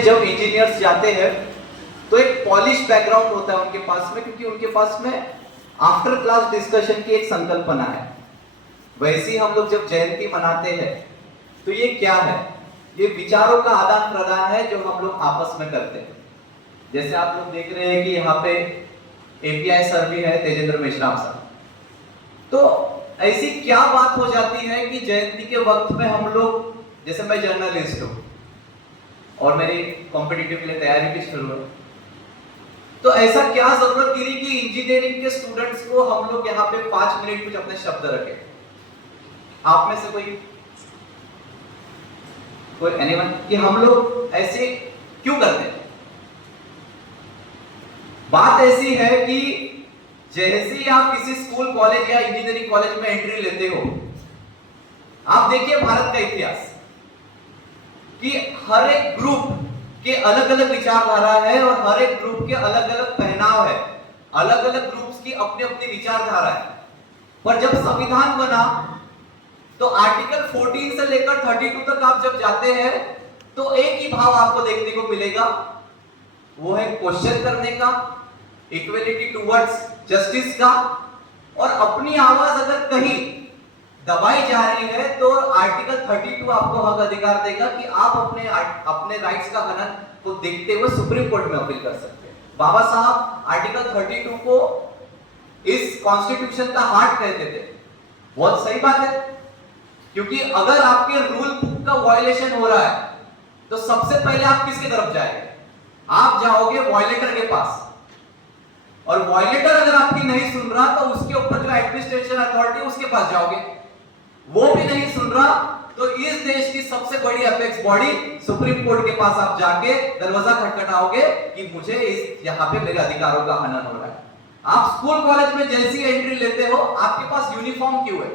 जब इंजीनियर्स जाते हैं तो एक पॉलिश बैकग्राउंड होता है उनके पास में, क्योंकि उनके पास में आफ्टर क्लास डिस्कशन की एक संकल्पना है। वैसे ही हम लोग जब जयंती मनाते हैं तो ये क्या है? ये विचारों का आदान प्रदान है जो हम लोग आपस में करते हैं। जैसे आप लोग देख रहे हैं कि यहाँ पे एपीआई सर भी है, तेजेंद्र मेश्राम सर। तो ऐसी क्या बात हो जाती है कि जयंती के वक्त में हम लोग, जैसे मैं जर्नलिस्ट हूं और मेरी कॉम्पिटिटिव के लिए तैयारी भी शुरू है, तो ऐसा क्या जरूरत गिरी कि इंजीनियरिंग के स्टूडेंट्स को हम लोग यहाँ पे 5 मिनट कुछ अपने शब्द रखें? आप में से कोई एनीवन कि हम लोग ऐसे क्यों करते हैं? बात ऐसी है कि जैसे ही आप किसी स्कूल, कॉलेज या इंजीनियरिंग कॉलेज में एंट्री लेते हो, आप देखिए भारत का इतिहास कि हर एक ग्रुप के अलग अलग विचारधारा है और हर एक ग्रुप के अलग अलग पहनाव है, अलग अलग ग्रुप्स की अपनी अपनी विचारधारा है। पर जब संविधान बना तो आर्टिकल 14 से लेकर 32 तक आप जब जाते हैं तो एक ही भाव आपको देखने को मिलेगा, वो है क्वेश्चन करने का, इक्वलिटी टुवर्ड्स जस्टिस का। और अपनी आवाज अगर कहीं दबाई जा रही है तो आर्टिकल 32 आपको हक अधिकार देगा कि आप अपने राइट्स का हनन को देखते हुए सुप्रीम कोर्ट में अपील कर सकते हैं। बाबा साहब आर्टिकल 32 को इस कॉन्स्टिट्यूशन का हार्ट कहते थे। बहुत सही बात है, क्योंकि अगर आपके रूल बुक का वायलेशन हो रहा है तो सबसे पहले आप किसकी तरफ जाएंगे? आप जाओगे वायलेटर के पास, और वायलेटर अगर आपकी नहीं सुन रहा तो उसके ऊपर जो एडमिनिस्ट्रेशन अथॉरिटी उसके पास जाओगे, वो भी नहीं सुन रहा तो इस देश की सबसे बड़ी अपेक्स बॉडी सुप्रीम कोर्ट के पास आप जाके दरवाजा खटखटाओगे कि मुझे इस यहाँ पे मेरे अधिकारों का हनन हो रहा है। आप स्कूल कॉलेज में जैसी एंट्री लेते हो, आपके पास यूनिफॉर्म क्यों है?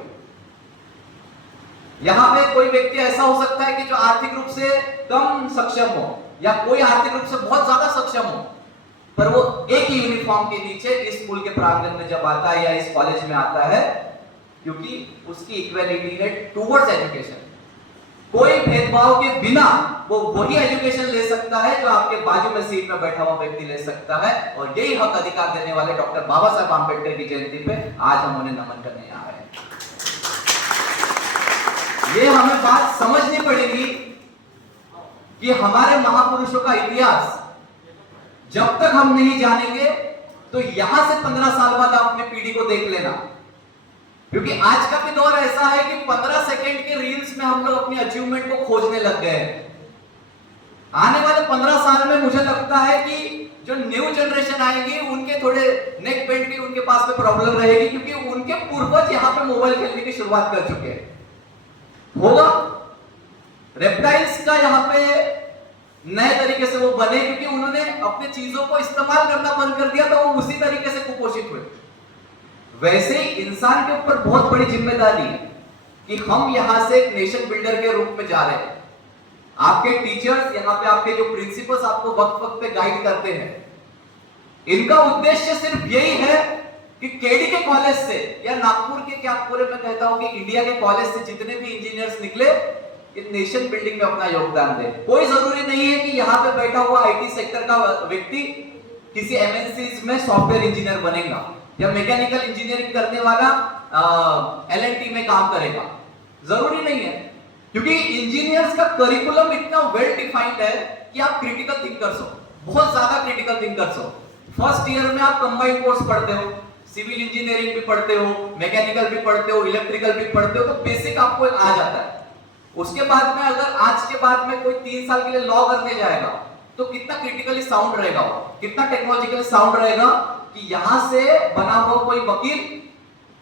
यहाँ पे कोई व्यक्ति ऐसा हो सकता है कि जो आर्थिक रूप से कम सक्षम हो या कोई आर्थिक रूप से बहुत ज्यादा सक्षम हो, पर वो एक ही यूनिफॉर्म के नीचे इस स्कूल के प्रांगण में जब आता है या इस कॉलेज में आता है, क्योंकि उसकी इक्वालिटी है टुवर्ड्स एजुकेशन। कोई भेदभाव के बिना वो वही एजुकेशन ले सकता है जो आपके बाजू में सीट में बैठा हुआ व्यक्ति ले सकता है। और यही हक अधिकार देने वाले डॉक्टर बाबा साहब आंबेडकर की जयंती पे आज हम उन्हें नमन करने आ रहे हैं। ये हमें बात समझनी पड़ेगी कि हमारे महापुरुषों का इतिहास जब तक हम नहीं जानेंगे तो यहां से 15 साल बाद आप अपनी पीढ़ी को देख लेना, क्योंकि आज का भी दौर ऐसा है कि 15 सेकंड के रील्स में हम लोग अपनी अचीवमेंट को खोजने लग गए हैं। आने वाले 15 साल में मुझे लगता है कि जो न्यू जनरेशन आएगी उनके थोड़े नेक बेंड की उनके पास में प्रॉब्लम रहेगी, क्योंकि उनके पूर्वज यहाँ पे मोबाइल खेलने की शुरुआत कर चुके हैं। होगा रेप्टाइल्स का यहाँ पे नए तरीके से वो बने, क्योंकि उन्होंने अपने चीजों को इस्तेमाल करना बंद कर दिया तो वो उसी तरीके से कुपोषित हुए। वैसे ही इंसान के ऊपर बहुत बड़ी जिम्मेदारी है कि हम यहां से एक नेशन बिल्डर के रूप में जा रहे हैं। आपके टीचर्स, यहाँ पे आपके जो प्रिंसिपल्स आपको वक्त वक्त पे गाइड करते हैं, इनका उद्देश्य सिर्फ यही है कि केडी के कॉलेज से या नागपुर के, क्या पूरे में कहता हूं कि इंडिया के कॉलेज से जितने भी इंजीनियर्स निकले इन नेशन बिल्डिंग में अपना योगदान दे। कोई जरूरी नहीं है कि यहाँ पे बैठा हुआ आईटी सेक्टर का व्यक्ति किसी एमएनसीज में सॉफ्टवेयर इंजीनियर बनेगा या मैकेनिकल इंजीनियरिंग करने वाला एलएनटी में काम करेगा, जरूरी नहीं है। क्योंकि इंजीनियर्स का करिकुलम इतना वेल डिफाइंड है कि आप क्रिटिकल थिंकर्स हो, बहुत ज्यादा क्रिटिकल थिंकर्स हो। फर्स्ट ईयर में आप कंबाइंड कोर्स पढ़ते हो, सिविल इंजीनियरिंग भी पढ़ते हो, मैकेनिकल भी पढ़ते हो, इलेक्ट्रिकल भी पढ़ते हो, तो बेसिक आपको आ जाता है। उसके बाद में अगर आज के बाद में कोई 3 साल के लिए लॉ करने जाएगा तो कितना क्रिटिकली साउंड रहेगा वो, कितना टेक्नोलॉजिकली साउंड रहेगा कि यहां से बना हुआ कोई वकील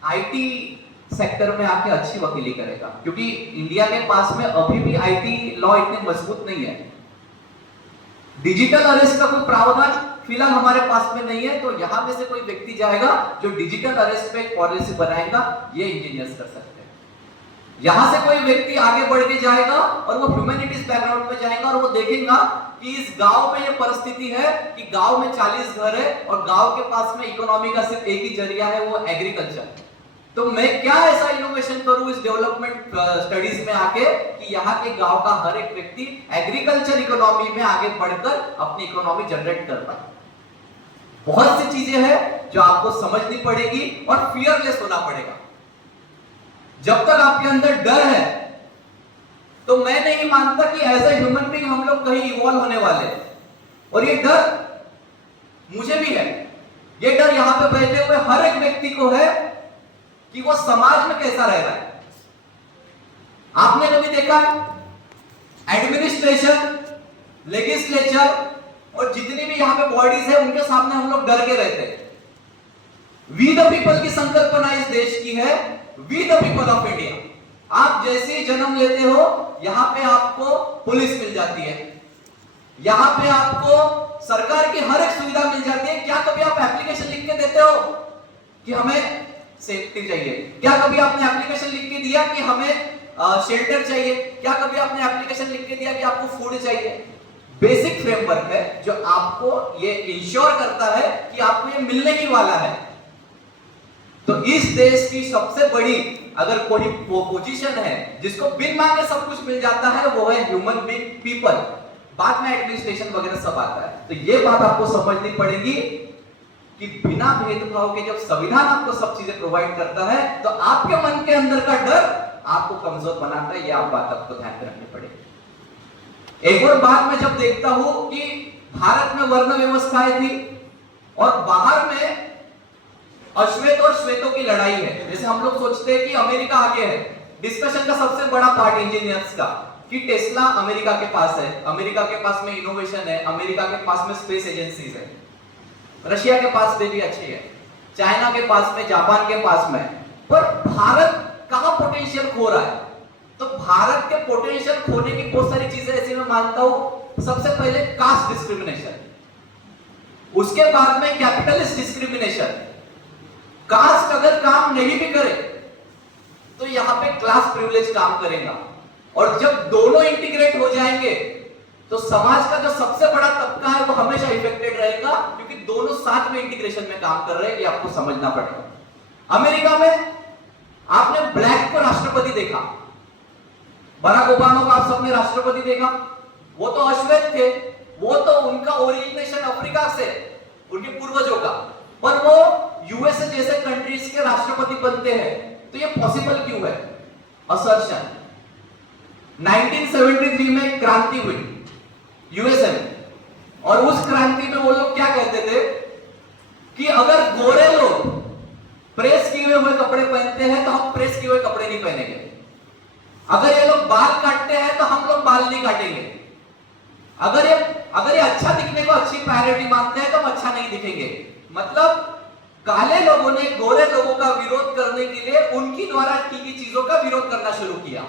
आईटी सेक्टर में आके अच्छी वकीली करेगा, क्योंकि इंडिया के पास में अभी भी आईटी लॉ इतने मजबूत नहीं है। डिजिटल अरेस्ट का कोई प्रावधान फिलहाल हमारे पास में नहीं है, तो यहां में से कोई व्यक्ति जाएगा जो डिजिटल अरेस्ट पे पॉलिसी बनाएगा, ये इंजीनियर्स कर सकते हैं। यहां से कोई व्यक्ति आगे बढ़ के जाएगा और वो ह्यूमैनिटीज बैकग्राउंड में जाएगा और वो देखेगा कि इस गांव में ये परिस्थिति है कि गांव में 40 घर है और गांव के पास में इकोनॉमी का सिर्फ एक ही जरिया है, वो एग्रीकल्चर। तो मैं क्या ऐसा इनोवेशन करूं इस डेवलपमेंट स्टडीज में आके कि यहाँ के गांव का हर एक व्यक्ति एग्रीकल्चर इकोनॉमी में आगे बढ़कर अपनी इकोनॉमी जनरेट कर पाए। बहुत सी चीजें हैं जो आपको समझनी पड़ेगी और फियरलेस होना पड़ेगा। जब तक आपके अंदर डर है तो मैं नहीं मानता कि एज ए ह्यूमन बीइंग हम लोग कहीं इवॉल्व होने वाले हैं। और ये डर मुझे भी है, ये डर यहां पे बैठे हुए हर एक व्यक्ति को है कि वो समाज में कैसा रह रहा है। आपने कभी देखा एडमिनिस्ट्रेशन, लेजिस्लेचर और जितनी भी यहां पे बॉडीज है उनके सामने हम लोग डर के रहते हैं। वी द पीपल की संकल्पना इस देश की है, we the people of India. आप जैसे ही जन्म लेते हो यहां पे आपको पुलिस मिल जाती है, यहां पे आपको सरकार की हर एक सुविधा मिल जाती है। क्या कभी आप एप्लीकेशन लिख के देते हो कि हमें सेफ्टी चाहिए? क्या कभी आपने एप्लीकेशन लिख के दिया कि हमें शेल्टर चाहिए? क्या कभी आपने एप्लीकेशन लिख के दिया कि आपको फूड चाहिए? बेसिक फ्रेमवर्क है जो आपको ये इंश्योर करता है कि आपको ये मिलने ही वाला है। तो इस देश की सबसे बड़ी अगर कोई पोजीशन है जिसको बिन मांगे सब कुछ मिल जाता है वो है ह्यूमन बीइंग, पीपल। बाद में एडमिनिस्ट्रेशन वगैरह सब आता है। तो ये बात आपको समझनी पड़ेगी कि बिना भेदभाव के जब संविधान आपको सब चीजें प्रोवाइड करता है तो आपके मन के अंदर का डर आपको कमजोर बनाता है। ये आप बात आपको ध्यान में रखनी पड़ेगी। एक और बात मैं जब देखता हूं कि भारत में वर्ण व्यवस्थाएं थी और बाहर में अश्वेत और श्वेतों की लड़ाई है। जैसे हम लोग सोचते हैं कि अमेरिका आगे है। डिस्कशन का सबसे बड़ा पार्ट इंजीनियर्स का कि टेस्ला अमेरिका के पास है, अमेरिका के पास में इनोवेशन है, अमेरिका के पास में स्पेस एजेंसीज है, रशिया के पास में भी अच्छी है, चाइना के पास में, जापान के पास में। पर भारत कहां पोटेंशियल खो रहा है? तो भारत के पोटेंशियल खोने की बहुत सारी चीजें ऐसी मैं मानता हूं। सबसे पहले कास्ट डिस्क्रिमिनेशन, उसके बाद में कैपिटलिस्ट डिस्क्रिमिनेशन। कास्ट अगर काम नहीं भी करे तो यहां पे क्लास प्रिविलेज काम करेगा। और जब दोनों इंटीग्रेट हो जाएंगे तो समाज का जो सबसे बड़ा तबका है वो हमेशा इफेक्टेड रहेगा, क्योंकि दोनों साथ में इंटीग्रेशन में काम कर रहे हैं। ये आपको समझना पड़ेगा। अमेरिका में आपने ब्लैक को राष्ट्रपति देखा, बराक ओबामा को आप सबने राष्ट्रपति देखा। वो तो अश्वेत थे, वो तो उनका ओरिजिनेशन अफ्रीका से, उनके पूर्वजों का, पर वो यूएसए जैसे कंट्रीज के राष्ट्रपति बनते हैं। तो ये पॉसिबल क्यों है? असर्शन। 1973 में क्रांति हुई यूएसए में, और उस क्रांति में वो लोग क्या कहते थे कि अगर गोरे लोग प्रेस किए हुए कपड़े पहनते हैं तो हम प्रेस किए हुए कपड़े नहीं पहनेंगे। अगर ये लोग बाल काटते हैं तो हम लोग बाल नहीं काटेंगे। अगर ये अच्छा दिखने को अच्छी प्रायोरिटी मानते हैं तो हम अच्छा नहीं दिखेंगे। मतलब काले लोगों ने गोरे लोगों का विरोध करने के लिए उनकी द्वारा की गई चीजों का विरोध करना शुरू किया।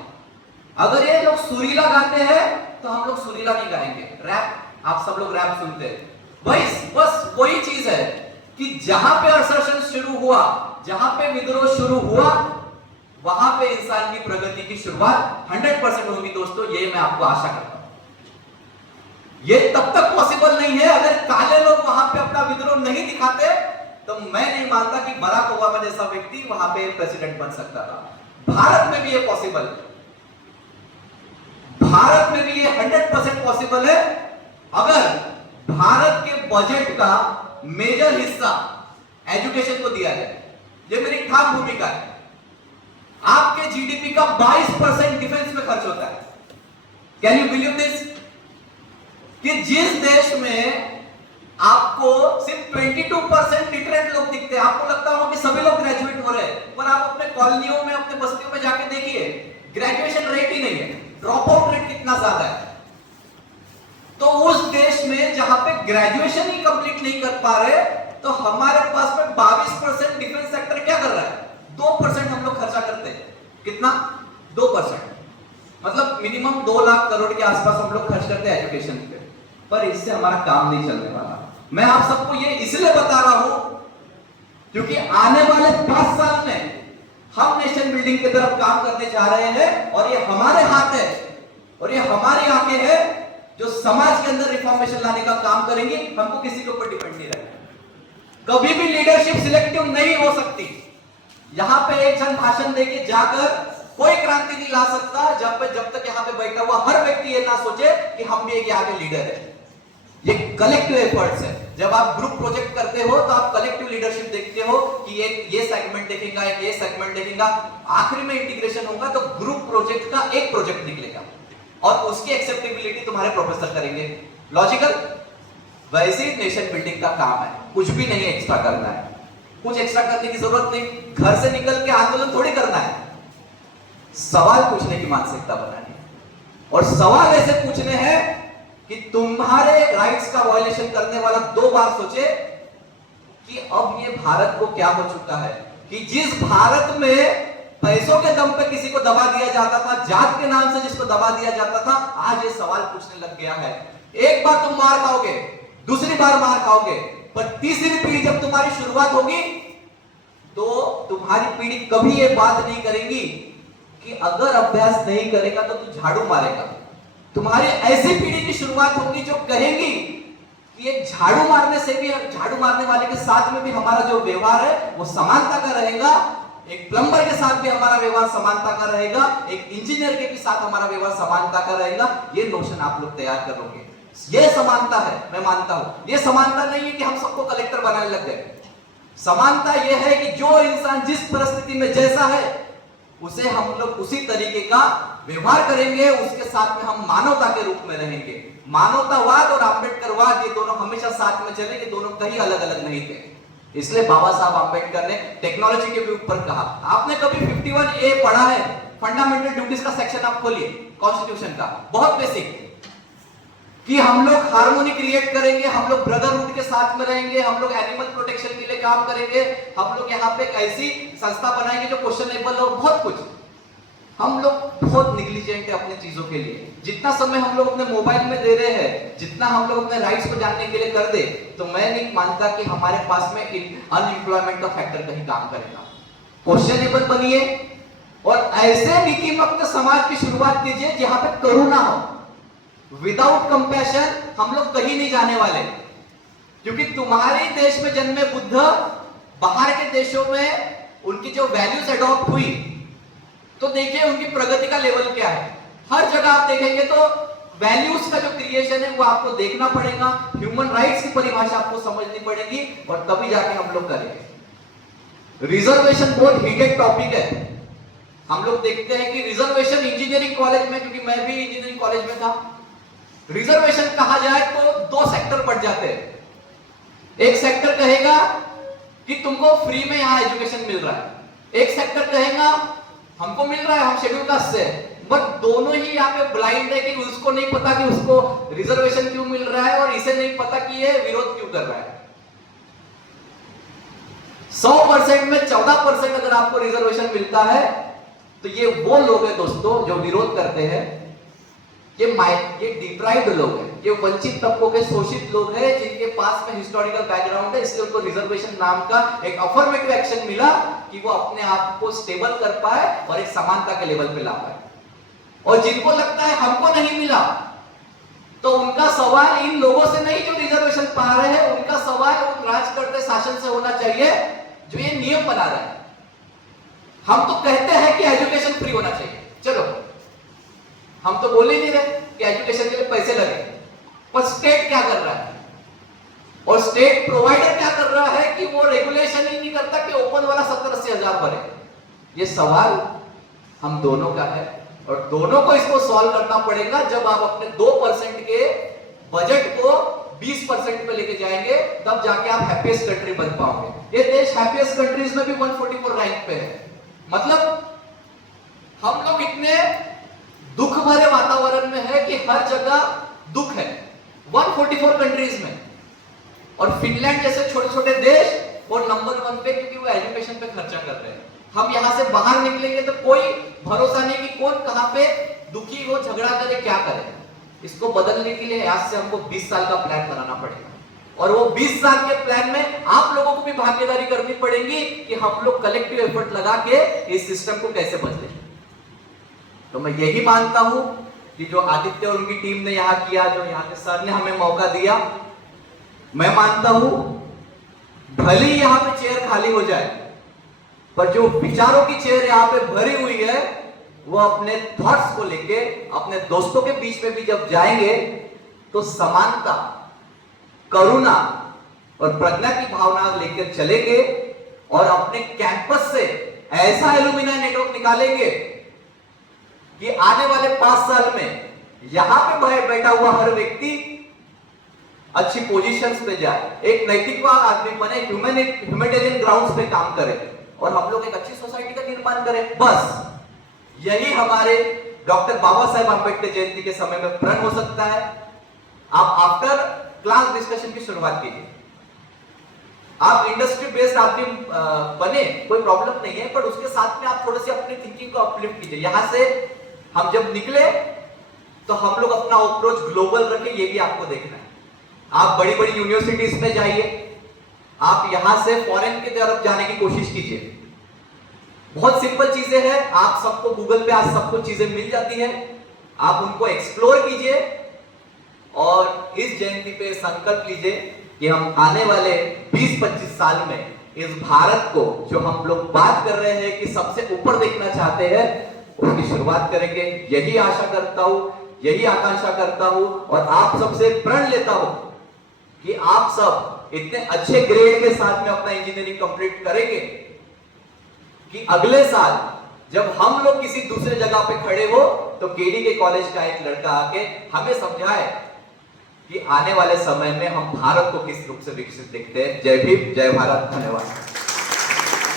अगर ये लोग सुरीला गाते हैं तो हम लोग सुरीला नहीं गाएंगे। रैप, आप सब लोग रैप सुनते हैं। बस वही चीज है कि जहां पे असर्शन शुरू हुआ, जहां पे विद्रोह शुरू हुआ, वहां पे इंसान की प्रगति की शुरुआत 100% होगी दोस्तों। ये मैं आपको आशा करता हूं। ये तब तक पॉसिबल नहीं है अगर काले लोग वहां पे अपना विद्रोह नहीं दिखाते, तो मैं नहीं मानता कि बराक ओबामा जैसा व्यक्ति वहां पे प्रेसिडेंट बन सकता था। भारत में भी ये पॉसिबल है, भारत में भी ये 100% पॉसिबल है अगर भारत के बजट का मेजर हिस्सा एजुकेशन को दिया जाए। ये मेरी खास भूमिका है। आपके जीडीपी का 22% डिफेंस में खर्च होता है। Can you believe this? कि जिस देश में आपको सिर्फ 22% लिटरेट लोग दिखते हैं, आपको लगता होगा कि सभी लोग ग्रेजुएट हो रहे हैं, पर आप अपने कॉलोनियों में, अपने बस्तियों में जाके देखिए, ग्रेजुएशन रेट ही नहीं है। ड्रॉप आउट रेट कितना ज्यादा है। तो उस देश में जहां पे ग्रेजुएशन ही कंप्लीट नहीं कर पा रहे, तो हमारे पास में 22% डिफेंस सेक्टर क्या कर रहा है? 2% हम लोग खर्चा करते हैं। कितना? 2%। मतलब मिनिमम 2 लाख करोड़ के आसपास हम लोग खर्च करते हैं एजुकेशन पे। पर इससे हमारा काम नहीं चलने वाला। मैं आप सबको ये इसलिए बता रहा हूं क्योंकि आने वाले 5 साल में हम नेशन बिल्डिंग की तरफ काम करने जा रहे हैं, और ये हमारे हाथ है और ये हमारी आंखें हैं जो समाज के अंदर रिफॉर्मेशन लाने का काम करेंगे। हमको किसी के ऊपर डिपेंड नहीं रहना। कभी भी लीडरशिप सिलेक्टिव नहीं हो सकती। यहां पे एक जन भाषण देके जाकर कोई क्रांति नहीं ला सकता जब तक यहां पे बैठा हुआ हर व्यक्ति ये ना सोचे कि हम भी एक आगे लीडर है। ये कलेक्टिव एफर्ट्स है। जब आप ग्रुप प्रोजेक्ट करते हो तो आप कलेक्टिव लीडरशिप देखते हो कि एक ये सेगमेंट देखेगा, एक ये सेगमेंट देखेगा, आखिर में इंटीग्रेशन होगा तो ग्रुप प्रोजेक्ट का एक प्रोजेक्ट निकलेगा और उसकी एक्सेप्टेबिलिटी तुम्हारे प्रोफेसर करेंगे। लॉजिकल? वैसे ही नेशन बिल्डिंग का काम है, कुछ भी नहीं एक्स्ट्रा करना है, कुछ एक्स्ट्रा करने की जरूरत नहीं। घर से निकल के आंदोलन थोड़ी करना है, सवाल पूछने की मानसिकता बनानी है। और सवाल ऐसे पूछने हैं कि तुम्हारे राइट्स का वायलेशन करने वाला 2 बार सोचे कि अब ये भारत को क्या हो चुका है कि जिस भारत में पैसों के दम पे किसी को दबा दिया जाता था, जात के नाम से जिसको दबा दिया जाता था, आज ये सवाल पूछने लग गया है। एक बार तुम मार खाओगे, दूसरी बार मार खाओगे, पर तीसरी पीढ़ी जब तुम्हारी शुरुआत होगी तो तुम्हारी पीढ़ी कभी ये बात नहीं करेगी कि अगर अभ्यास नहीं करेगा तो तू झाड़ू मारेगा। तुम्हारी ऐसी पीढ़ी की शुरुआत होगी जो कहेगी कि एक झाड़ू मारने से भी, झाड़ू मारने वाले के साथ में भी हमारा जो व्यवहार है वो समानता का रहेगा, एक प्लम्बर के साथ भी हमारा व्यवहार समानता का रहेगा, एक इंजीनियर के भी साथ हमारा व्यवहार समानता का रहेगा। ये नोशन आप लोग तैयार करोगे। ये समानता है, मैं मानता हूं। ये समानता नहीं है कि हम सबको कलेक्टर बनाने लग गए। समानता यह है कि जो इंसान जिस परिस्थिति में जैसा है उसे हम लोग उसी तरीके का व्यवहार करेंगे, उसके साथ में हम मानवता के रूप में रहेंगे। मानवतावाद और आंबेडकरवाद ये दोनों हमेशा साथ में चले, ये दोनों कहीं अलग अलग नहीं थे। इसलिए बाबा साहब आंबेडकर ने टेक्नोलॉजी के भी ऊपर कहा। आपने कभी 51A पढ़ा है? फंडामेंटल ड्यूटीज का सेक्शन आप खोलिए कॉन्स्टिट्यूशन का, बहुत बेसिक, कि हम लोग हार्मोनी क्रिएट करेंगे, हम लोग ब्रदरहुड के साथ में रहेंगे, हम लोग एनिमल प्रोटेक्शन के लिए काम करेंगे, हम लोग यहाँ पे एक ऐसी संस्था बनाएंगे जो क्वेश्चनेबल हो, बहुत कुछ। हम लोग बहुत निग्लिजेंट है अपने चीजों के लिए। जितना समय हम लोग अपने मोबाइल में दे रहे हैं, जितना हम लोग अपने राइट्स को जानने के लिए कर दे, तो मैं नहीं मानता कि हमारे पास में अनएम्प्लॉयमेंट का फैक्टर कहीं काम करेगा। क्वेश्चनेबल बनिए और ऐसे नीतिमत्त समाज की शुरुआत कीजिए जहां पे करुणा हो। विदाउट कंपैशन हम लोग कहीं नहीं जाने वाले, क्योंकि तुम्हारे देश में जन्मे बुद्ध बाहर के देशों में उनकी जो वैल्यूज अडॉप्ट हुई तो देखिए उनकी प्रगति का लेवल क्या है। हर जगह आप देखेंगे तो वैल्यूज का जो क्रिएशन है वो आपको देखना पड़ेगा, ह्यूमन राइट्स की परिभाषा आपको समझनी पड़ेगी और तभी जाके हम लोग करेंगे। रिजर्वेशन बहुत हीटेड टॉपिक है। हम लोग देखते हैं कि रिजर्वेशन इंजीनियरिंग कॉलेज में, क्योंकि मैं भी इंजीनियरिंग कॉलेज में था, रिजर्वेशन कहा जाए तो 2 सेक्टर बढ़ जाते हैं। एक सेक्टर कहेगा कि तुमको फ्री में यहां एजुकेशन मिल रहा है, एक सेक्टर कहेगा हमको मिल रहा है, हम शेड्यूल कास्ट से, बट दोनों ही यहाँ पे ब्लाइंड है कि उसको नहीं पता कि उसको रिजर्वेशन क्यों मिल रहा है और इसे नहीं पता कि ये विरोध क्यों कर रहा है। 100% में 14% अगर आपको रिजर्वेशन मिलता है तो ये वो लोग हैं दोस्तों जो विरोध करते हैं। ये डिप्राइव्ड लोग हैं, ये वंचित तबकों के शोषित लोग हैं जिनके पास में हिस्टोरिकल बैकग्राउंड है, इसलिए उनको रिजर्वेशन नाम का एक अफर्मेटिव एक्शन मिला कि वो अपने आप को स्टेबल कर पाए और एक समानता के लेवल पे ला पाए। और जिनको लगता है हमको नहीं मिला, तो उनका सवाल इन लोगों से नहीं जो रिजर्वेशन पा रहे हैं, उनका सवाल उन राज करते शासन से होना चाहिए जो ये नियम बना रहे हैं। हम तो कहते हैं कि एजुकेशन फ्री होना चाहिए, चलो हम तो बोल ही नहीं रहे कि एजुकेशन के लिए पैसे लगे, पर स्टेट क्या कर रहा है और स्टेट प्रोवाइडर क्या कर रहा है कि वो रेगुलेशन ही नहीं करता कि ओपन वाला 70-80 हजार भरे। ये सवाल हम दोनों का है और दोनों को इसको सॉल्व करना पड़ेगा। जब आप अपने 2% के बजट को 20% पे लेके जाएंगे तब जाके आप हैप्पीएस्ट कंट्री बन पाओगे। ये देश हैप्पीएस्ट कंट्रीज में भी 144 रैंक पे है। मतलब हम लोग इतने दुख भरे वातावरण में है कि हर जगह दुख है 144 कंट्रीज में, और फिनलैंड जैसे छोटे छोटे देश वो नंबर 1 पे, क्योंकि वो एजुकेशन पे खर्चा कर रहे हैं। हम यहां से बाहर निकलेंगे तो कोई भरोसा नहीं कि कौन कहां पे दुखी हो, झगड़ा करे, क्या करे। इसको बदलने के लिए आज से हमको 20 साल का प्लान बनाना पड़ेगा और वो 20 साल के प्लान में आप लोगों को भी भागीदारी करनी पड़ेगी कि हम लोग कलेक्टिव एफर्ट लगा के इस सिस्टम को कैसे बदलें। तो मैं यही मानता हूं कि जो आदित्य और उनकी टीम ने यहां किया, जो यहां के सर ने हमें मौका दिया, मैं मानता हूं भले ही यहां पे चेयर खाली हो जाए पर जो विचारों की चेयर यहाँ पे भरी हुई है, वो अपने थॉट्स को लेके अपने दोस्तों के बीच में भी जब जाएंगे तो समानता, करुणा और प्रज्ञा की भावना लेकर चलेंगे और अपने कैंपस से ऐसा एलुमिनाई नेटवर्क निकालेंगे कि आने वाले 5 साल में यहां पे बैठा हुआ हर व्यक्ति अच्छी पोजीशंस पे जाए, एक नैतिकवान आदमी बने, ह्यूमैनिटेरियन ग्राउंड्स पे काम करे और हम लोग एक अच्छी सोसाइटी का निर्माण करें। बस यही हमारे डॉक्टर बाबा साहेब आंबेडकर जयंती के समय में प्रण हो सकता है। आप आफ्टर क्लास डिस्कशन की शुरुआत कीजिए। आप इंडस्ट्री बेस्ड आदमी बने, कोई प्रॉब्लम नहीं है, पर उसके साथ में आप थोड़ी सी अपनी थिंकिंग को अपलिफ्ट कीजिए। यहां से हम जब निकले तो हम लोग अपना अप्रोच ग्लोबल रखें, ये भी आपको देखना है। आप बड़ी बड़ी यूनिवर्सिटीज में जाइए, आप यहां से फॉरेन की तरफ जाने की कोशिश कीजिए। बहुत सिंपल चीजें हैं, आप सबको गूगल पे आज सब कुछ चीजें मिल जाती हैं, आप उनको एक्सप्लोर कीजिए और इस जयंती पे संकल्प लीजिए कि हम आने वाले 20-25 साल में इस भारत को, जो हम लोग बात कर रहे हैं कि सबसे ऊपर देखना चाहते हैं, उसकी शुरुआत करेंगे। यही आशा करता हूं, यही आकांक्षा करता हूं और आप सबसे प्रण लेता हूं कि आप सब इतने अच्छे ग्रेड के साथ में अपना इंजीनियरिंग कंप्लीट करेंगे कि अगले साल जब हम लोग किसी दूसरे जगह पे खड़े हो तो केडी के कॉलेज का एक लड़का आके हमें समझाए कि आने वाले समय में हम भारत को किस रूप से विकसित देखते हैं। जय भीम, जय भारत, धन्यवाद।